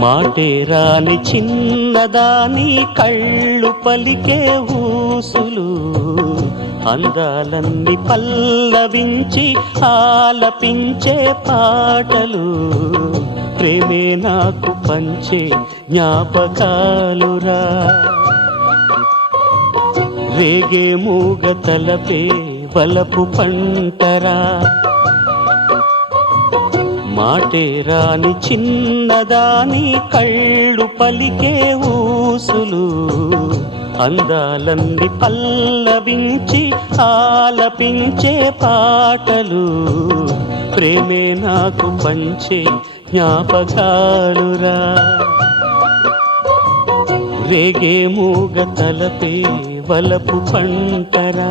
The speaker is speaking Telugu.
మాటే రాని చిన్నదాని కళ్ళు పలికే ఊసులు, అందాలన్నీ పల్లవించి ఆలపించే పాటలు, ప్రేమే నాకు పంచే జ్ఞాపకాలురా. రేగే మూగ తలపే బలపు పంటరా. మాటే రాని చిన్నదాని కళ్ళు పలికే ఊసులు, అందాలన్నీ పల్లవించి ఆలపించే పాటలు, ప్రేమే నాకు పంచే జ్ఞాపకాలురా. రేగే మూగ తలపే వలపు పంటరా.